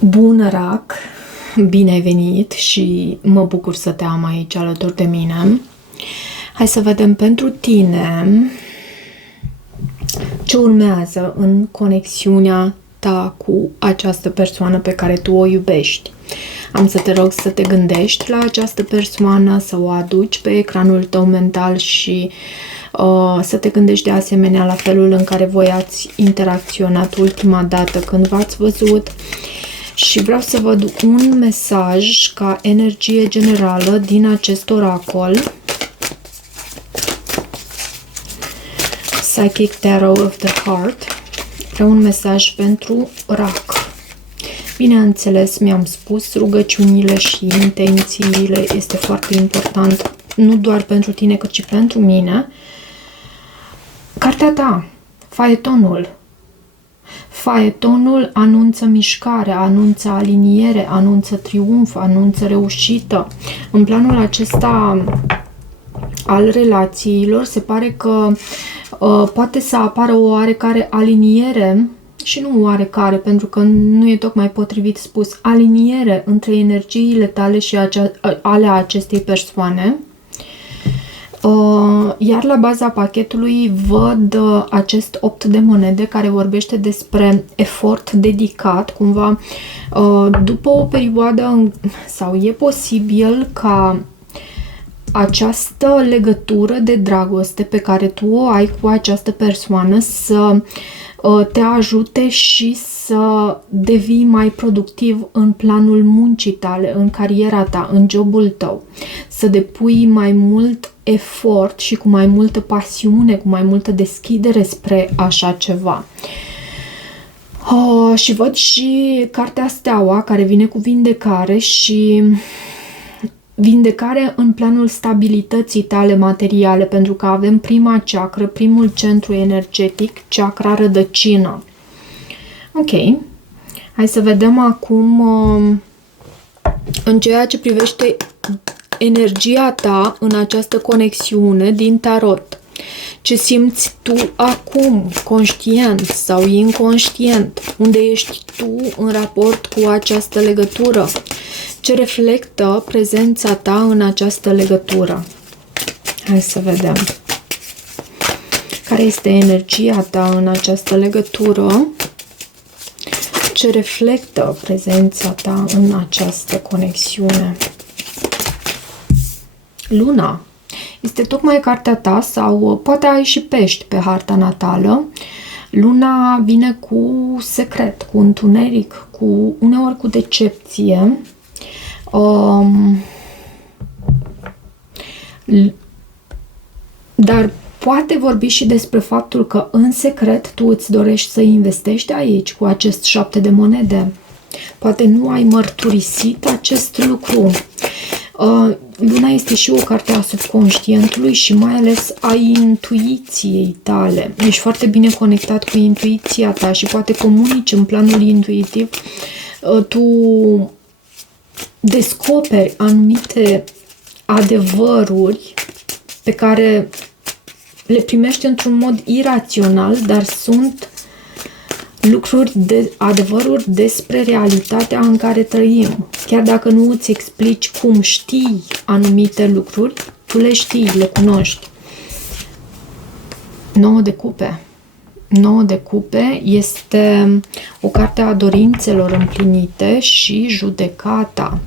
Bună, Rac! Bine ai venit și mă bucur să te am aici alături de mine. Hai să vedem pentru tine ce urmează în conexiunea ta cu această persoană pe care tu o iubești. Am să te rog să te gândești la această persoană, să o aduci pe ecranul tău mental și să te gândești de asemenea la felul în care voi ați interacționat ultima dată când v-ați văzut. Și vreau să văd un mesaj ca energie generală din acest oracol. Psychic Tarot of the Heart. Vreau un mesaj pentru Rac. Bineînțeles, mi-am spus, rugăciunile și intențiile este foarte important, nu doar pentru tine, cât și pentru mine. Cartea ta, faetonul. Faetonul anunță mișcare, anunță aliniere, anunță triumf, anunță reușită. În planul acesta al relațiilor se pare că poate să apară o oarecare aliniere și nu oarecare, pentru că nu e tocmai potrivit spus, aliniere între energiile tale și ale acestei persoane. Iar la baza pachetului văd acest 8 de monede care vorbește despre efort dedicat, cumva după o perioadă, sau e posibil ca această legătură de dragoste pe care tu o ai cu această persoană să te ajute și să devii mai productiv în planul muncii tale, în cariera ta, în jobul tău. Să depui mai mult efort și cu mai multă pasiune, cu mai multă deschidere spre așa ceva. Și văd și cartea Steaua, care vine cu vindecare și vindecare în planul stabilității tale materiale, pentru că avem prima chakră, primul centru energetic, chakra rădăcină. Ok. Hai să vedem acum în ceea ce privește energia ta în această conexiune din tarot. Ce simți tu acum, conștient sau inconștient? Unde ești tu în raport cu această legătură? Ce reflectă prezența ta în această legătură? Hai să vedem. Care este energia ta în această legătură? Ce reflectă prezența ta în această conexiune? Luna. Este tocmai cartea ta sau poate ai și pești pe harta natală. Luna vine cu secret, cu întuneric, uneori cu decepție. Dar poate vorbi și despre faptul că în secret tu îți dorești să investești aici cu acest 7 de monede. Poate nu ai mărturisit acest lucru. Luna este și o carte a subconștientului și mai ales a intuiției tale. Ești foarte bine conectat cu intuiția ta și poate comunici în planul intuitiv. Tu descoperi anumite adevăruri pe care le primești într-un mod irațional, dar sunt adevăruri despre realitatea în care trăim. Chiar dacă nu îți explici cum știi anumite lucruri, tu le știi, le cunoști. 9 de cupe. 9 de cupe este o carte a dorințelor împlinite și judecata.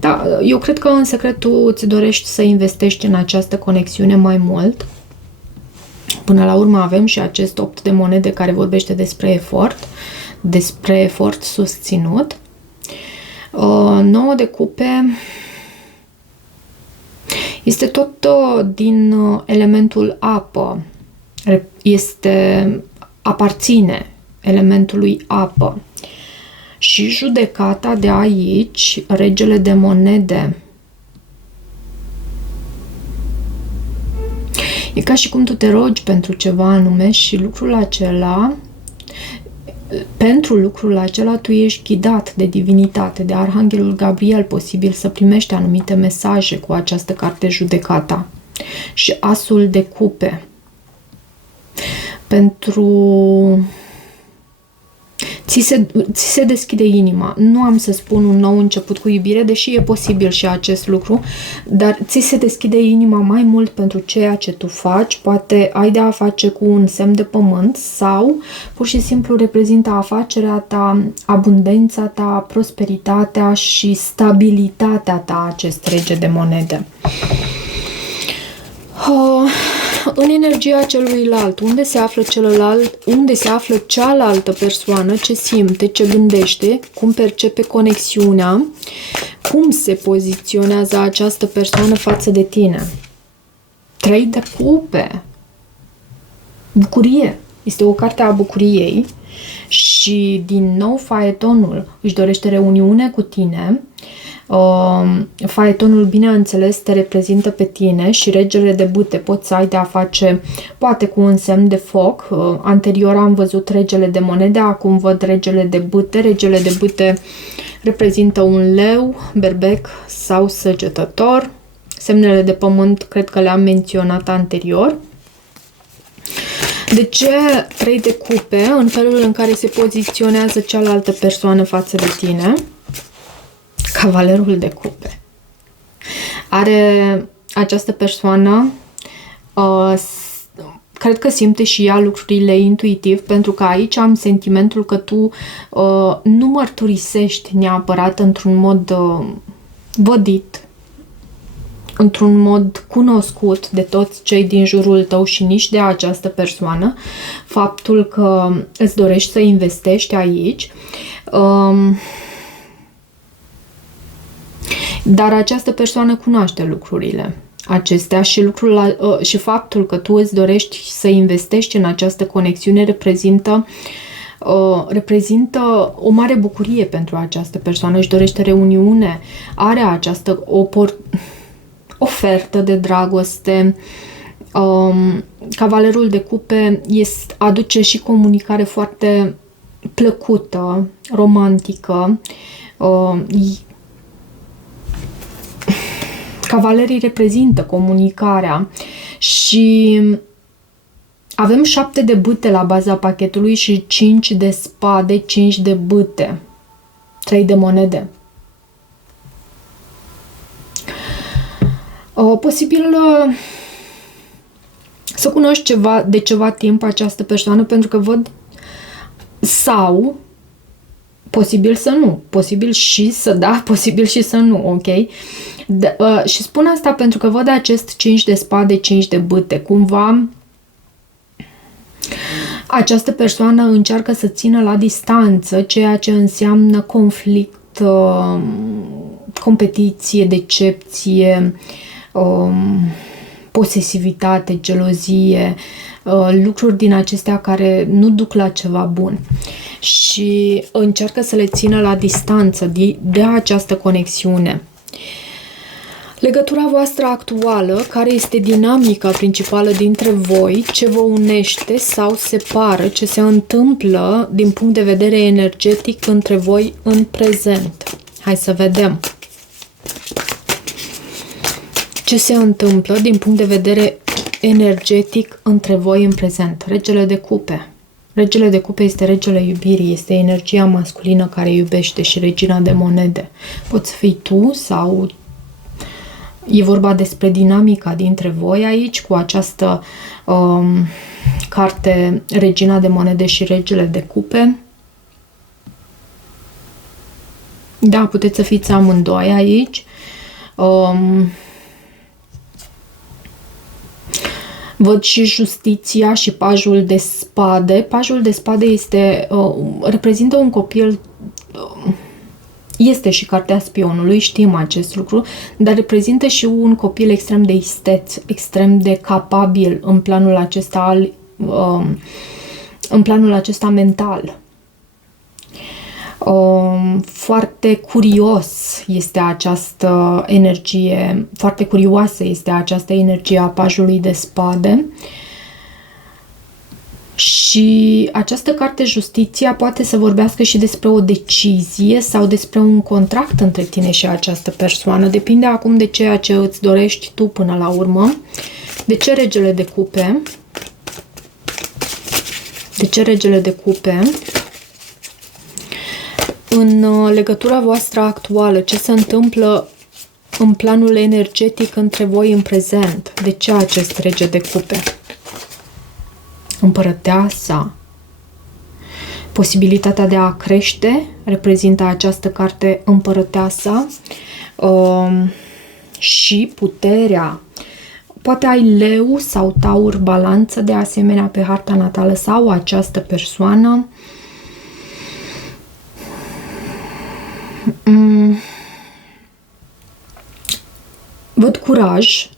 Da, eu cred că în secret tu îți dorești să investești în această conexiune mai mult. Până la urmă avem și acest 8 de monede care vorbește despre efort susținut. 9 de cupe este tot din elementul apă. Aparține elementului apă. Și judecata de aici, regele de monede. E ca și cum tu te rogi pentru ceva anume și pentru lucrul acela tu ești ghidat de divinitate, de Arhanghelul Gabriel, posibil să primești anumite mesaje cu această carte judecata. Și asul de cupe. ți se deschide inima. Nu am să spun un nou început cu iubire, deși e posibil și acest lucru, dar ți se deschide inima mai mult pentru ceea ce tu faci. Poate ai de a face cu un semn de pământ sau pur și simplu reprezintă afacerea ta, abundența ta, prosperitatea și stabilitatea ta, acest rege de monede. În energia celuilalt, unde se află celălalt, unde se află cealaltă persoană, ce simte, ce gândește, cum percepe conexiunea, cum se poziționează această persoană față de tine. 3 de cupe. Bucurie. Este o carte a bucuriei și din nou faetonul își dorește reuniune cu tine. Faetonul, bineînțeles, te reprezintă pe tine și regele de bâte poți să ai de a face poate cu un semn de foc. Anterior am văzut regele de monede, acum văd regele de bâte. Regele de bâte reprezintă un leu, berbec sau săgetător. Semnele de pământ cred că le-am menționat anterior. De ce 3 de cupe? În felul în care se poziționează cealaltă persoană față de tine. Cavalerul de cupe. Are această persoană, cred că simte și ea lucrurile intuitiv, pentru că aici am sentimentul că tu nu mărturisești neapărat într-un mod vădit, într-un mod cunoscut de toți cei din jurul tău și nici de această persoană, faptul că îți dorești să investești aici. Dar această persoană cunoaște lucrurile acestea și, și faptul că tu îți dorești să investești în această conexiune reprezintă o mare bucurie pentru această persoană. Își dorește reuniune, are această ofertă de dragoste. Cavalerul de cupe aduce și comunicare foarte plăcută, romantică. Cavalerii reprezintă comunicarea și avem 7 de bâte la baza pachetului și 5 de spade, 5 de bâte, 3 de monede. Posibil să cunoști de ceva timp această persoană, pentru că văd, sau posibil să nu, posibil și să da, posibil și să nu, ok? Și spun asta pentru că văd acest 5 de spade, 5 de bâte. Cumva această persoană încearcă să țină la distanță, ceea ce înseamnă conflict, competiție, decepție, posesivitate, gelozie, lucruri din acestea care nu duc la ceva bun. Și încearcă să le țină la distanță de această conexiune. Legătura voastră actuală, care este dinamica principală dintre voi, ce vă unește sau separă, ce se întâmplă din punct de vedere energetic între voi în prezent. Hai să vedem. Ce se întâmplă din punct de vedere energetic între voi în prezent. Regele de cupe. Regele de cupe este regele iubirii, este energia masculină care iubește și regina de monede. Poți fi tu sau e vorba despre dinamica dintre voi aici cu această carte Regina de monede și regele de cupe. Da, puteți să fiți amândoi aici. Văd și justiția și pajul de spade. Pajul de spade reprezintă un copil, este și cartea spionului, știm acest lucru, dar reprezintă și un copil extrem de isteț, extrem de capabil în planul acesta mental. Foarte curios este această energie, foarte curioasă este această energie a pajului de spade. Și această carte Justiția poate să vorbească și despre o decizie sau despre un contract între tine și această persoană. Depinde acum de ceea ce îți dorești tu până la urmă. De ce regele de cupe? De ce regele de cupe? în legătura voastră actuală, ce se întâmplă în planul energetic între voi în prezent. De ce acest rege de cupe? Împărăteasa. Posibilitatea de a crește reprezintă această carte împărăteasa. Și puterea. Poate ai leu sau taur balanță de asemenea pe harta natală sau această persoană. Văd curaj,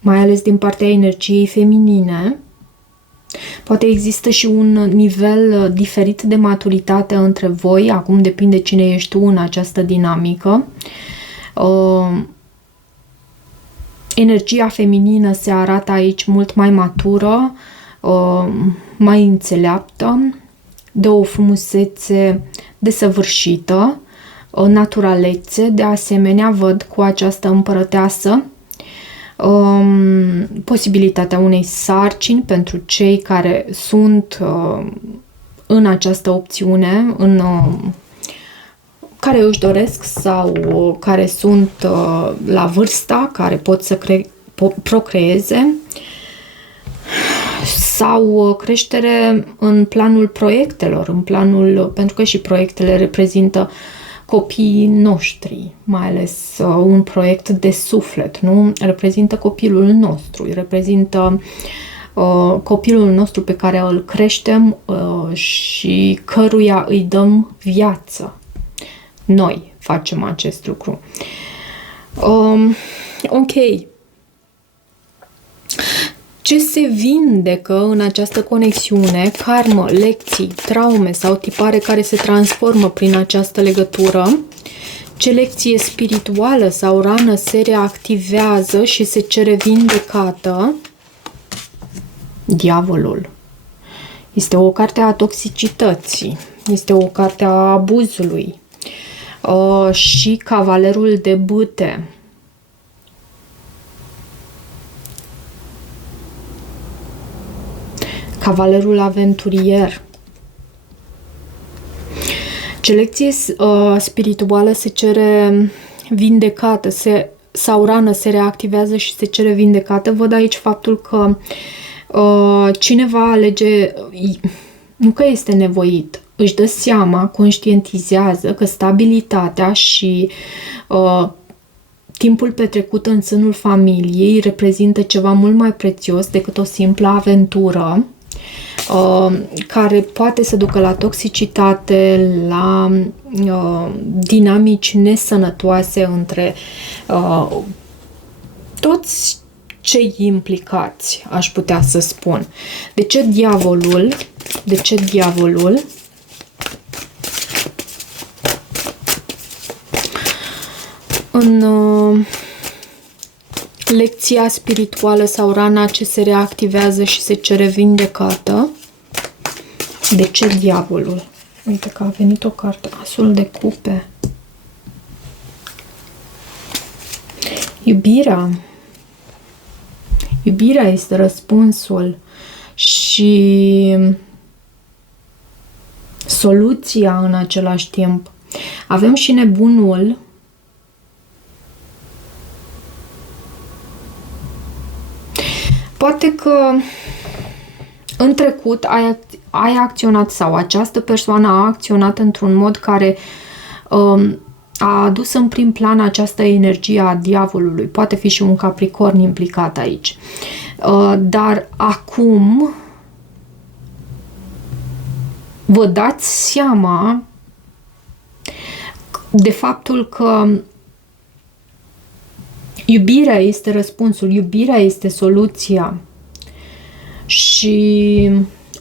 mai ales din partea energiei feminine. Poate există și un nivel diferit de maturitate între voi, acum depinde cine ești tu în această dinamică. Energia feminină se arată aici mult mai matură, mai înțeleaptă, de o frumusețe desăvârșită, o naturalețe, de asemenea văd cu această împărăteasă, posibilitatea unei sarcini pentru cei care sunt în această opțiune, care își doresc sau care sunt la vârsta, care pot să procreeze, sau creștere în planul proiectelor, pentru că și proiectele reprezintă copiii noștri, mai ales un proiect de suflet, nu? Reprezintă copilul nostru, reprezintă copilul nostru pe care îl creștem și căruia îi dăm viață. Noi facem acest lucru. Ok. Ce se vindecă în această conexiune? Karmă, lecții, traume sau tipare care se transformă prin această legătură? Ce lecție spirituală sau rană se reactivează și se cere vindecată? Diavolul. Este o carte a toxicității. Este o carte a abuzului. Și cavalerul de bâte. Cavalerul aventurier. Ce lecție spirituală se cere vindecată, sau rană se reactivează și se cere vindecată? Văd aici faptul că cineva alege, nu că este nevoit, își dă seama, conștientizează că stabilitatea și timpul petrecut în sânul familiei reprezintă ceva mult mai prețios decât o simplă aventură care poate să ducă la toxicitate, la dinamici nesănătoase între toți cei implicați, aș putea să spun. De ce diavolul? De ce diavolul? În lecția spirituală sau rana ce se reactivează și se cere vindecată. De ce diavolul? Uite că a venit o carte, asul de cupe. Iubirea. Iubirea este răspunsul și soluția în același timp. Avem și nebunul. Poate că în trecut ai acționat sau această persoană a acționat într-un mod care a adus în prim plan această energie a diavolului. Poate fi și un capricorn implicat aici. Dar acum vă dați seama de faptul că iubirea este răspunsul, iubirea este soluția și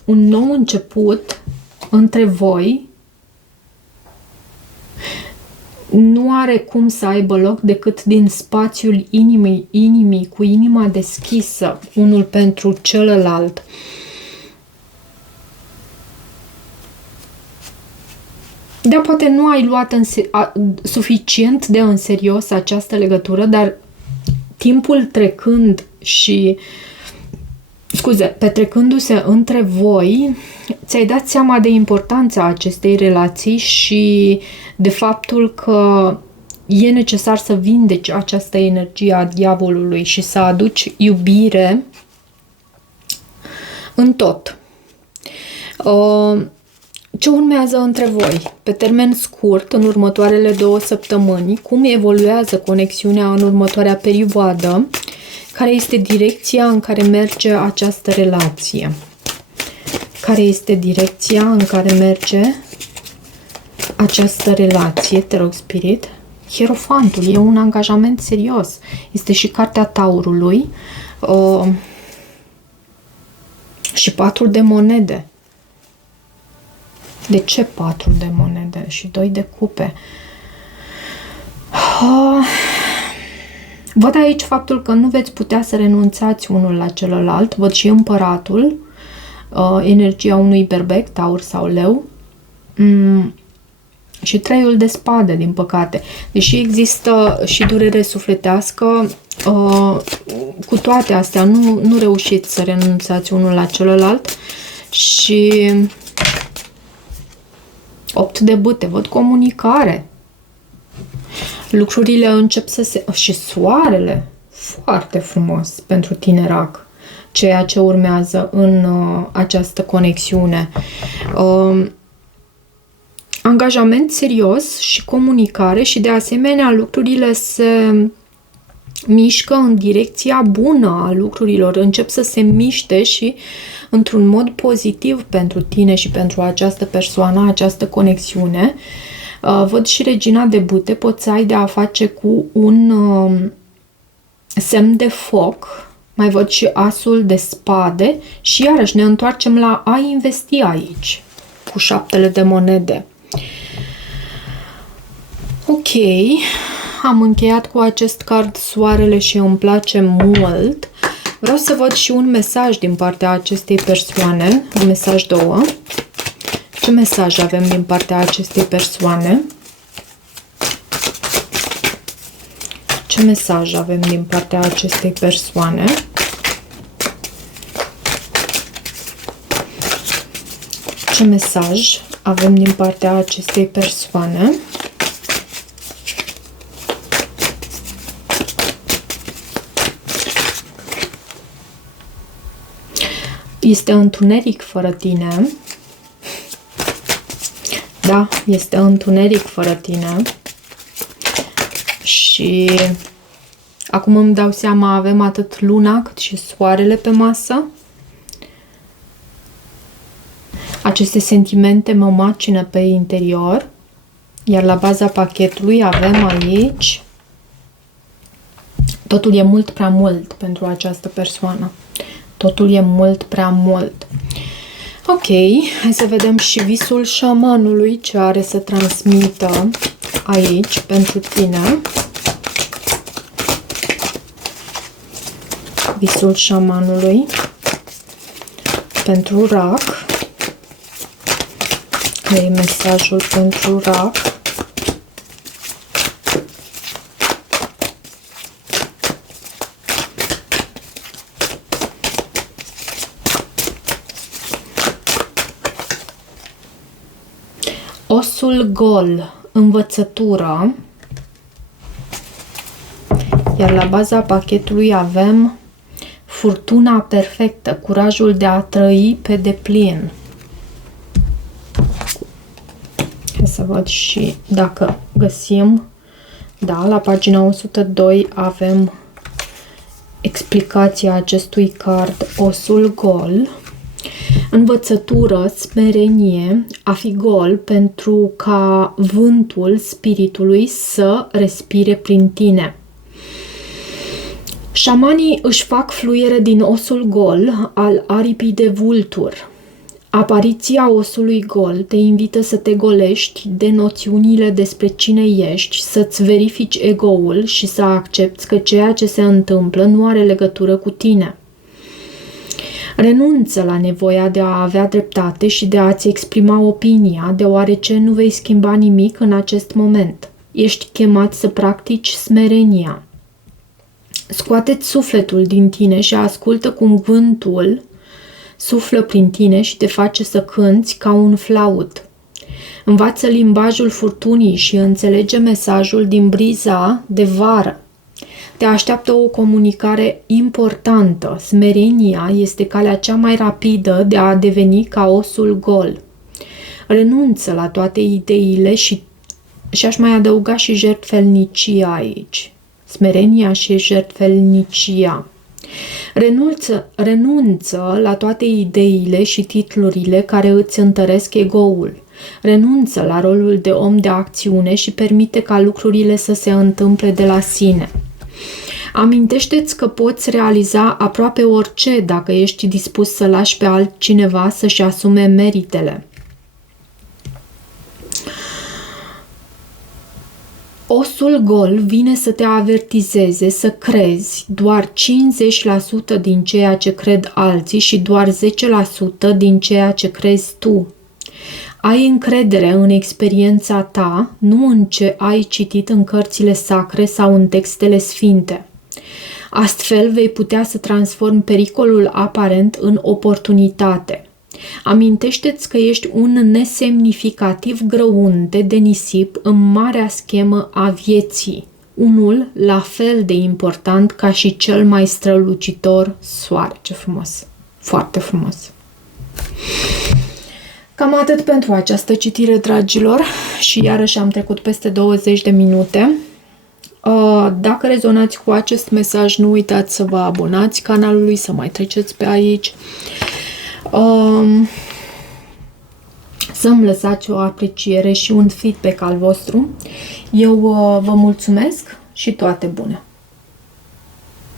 un nou început între voi nu are cum să aibă loc decât din spațiul inimii, cu inima deschisă unul pentru celălalt. Da, poate nu ai luat suficient de în serios această legătură, dar timpul trecând și petrecându-se între voi, ți-ai dat seama de importanța acestei relații și de faptul că e necesar să vindeci această energie a diavolului și să aduci iubire în tot. Ce urmează între voi? Pe termen scurt, în următoarele 2 săptămâni, cum evoluează conexiunea în următoarea perioadă? Care este direcția în care merge această relație? Care este direcția în care merge această relație? Te rog, Spirit. Hierofantul e un angajament serios. Este și cartea Taurului și 4 de monede. De ce 4 de monede și 2 de cupe? Văd aici faptul că nu veți putea să renunțați unul la celălalt. Văd și împăratul, energia unui berbec, taur sau leu. Și 3 de spade, din păcate. Deși există și durere sufletească, cu toate astea nu reușiți să renunțați unul la celălalt. Și 8 de bâte, văd comunicare. Lucrurile încep să se... Și soarele, foarte frumos pentru tine, Rac, ceea ce urmează în această conexiune. Angajament serios și comunicare și de asemenea lucrurile se mișcă în direcția bună a lucrurilor, încep să se miște și într-un mod pozitiv pentru tine și pentru această persoană, această conexiune. Văd și regina de bâte, poți să ai de a face cu un semn de foc, mai văd și asul de spade și iarăși ne întoarcem la a investi aici, cu 7 de monede. Ok, am încheiat cu acest card soarele și îmi place mult. Vreau să văd și un mesaj din partea acestei persoane, un mesaj 2. Ce mesaj avem din partea acestei persoane? Ce mesaj avem din partea acestei persoane? Ce mesaj avem din partea acestei persoane? Este întuneric fără tine. Da, este întuneric fără tine. Și acum îmi dau seama, avem atât luna cât și soarele pe masă. Aceste sentimente mă macină pe interior. Iar la baza pachetului avem aici: totul e mult prea mult pentru această persoană. Totul e mult prea mult. Ok, hai să vedem și visul șamanului, ce are să transmită aici pentru tine. Visul șamanului pentru Rac. Care e mesajul pentru Rac? Osul gol, învățătură. Iar la baza pachetului avem furtuna perfectă, curajul de a trăi pe deplin. Hai să văd și dacă găsim. Da, la pagina 102 avem explicația acestui card, osul gol. Învățătură, smerenie, a fi gol pentru ca vântul spiritului să respire prin tine. Șamanii își fac fluiere din osul gol al aripii de vultur. Apariția osului gol te invită să te golești de noțiunile despre cine ești, să-ți verifici ego-ul și să accepti că ceea ce se întâmplă nu are legătură cu tine. Renunță la nevoia de a avea dreptate și de a-ți exprima opinia, deoarece nu vei schimba nimic în acest moment. Ești chemat să practici smerenia. Scoate-ți sufletul din tine și ascultă cum vântul suflă prin tine și te face să cânți ca un flaut. Învață limbajul furtunii și înțelege mesajul din briza de vară. Te așteaptă o comunicare importantă. Smerenia este calea cea mai rapidă de a deveni caosul gol. Renunță la toate ideile și aș mai adăuga și jertfelnicia aici. Smerenia și jertfelnicia. Renunță la toate ideile și titlurile care îți întăresc ego-ul. Renunță la rolul de om de acțiune și permite ca lucrurile să se întâmple de la sine. Amintește-ți că poți realiza aproape orice dacă ești dispus să lași pe altcineva să-și asume meritele. Osul gol vine să te avertizeze să crezi doar 50% din ceea ce cred alții și doar 10% din ceea ce crezi tu. Ai încredere în experiența ta, nu în ce ai citit în cărțile sacre sau în textele sfinte. Astfel vei putea să transformi pericolul aparent în oportunitate. Amintește-ți că ești un nesemnificativ grăunte de nisip în marea schemă a vieții, unul la fel de important ca și cel mai strălucitor soare. Ce frumos! Foarte frumos! Cam atât pentru această citire, dragilor, și iarăși am trecut peste 20 de minute. Dacă rezonați cu acest mesaj, nu uitați să vă abonați canalului, să mai treceți pe aici, să-mi lăsați o apreciere și un feedback al vostru. Eu vă mulțumesc și toate bune!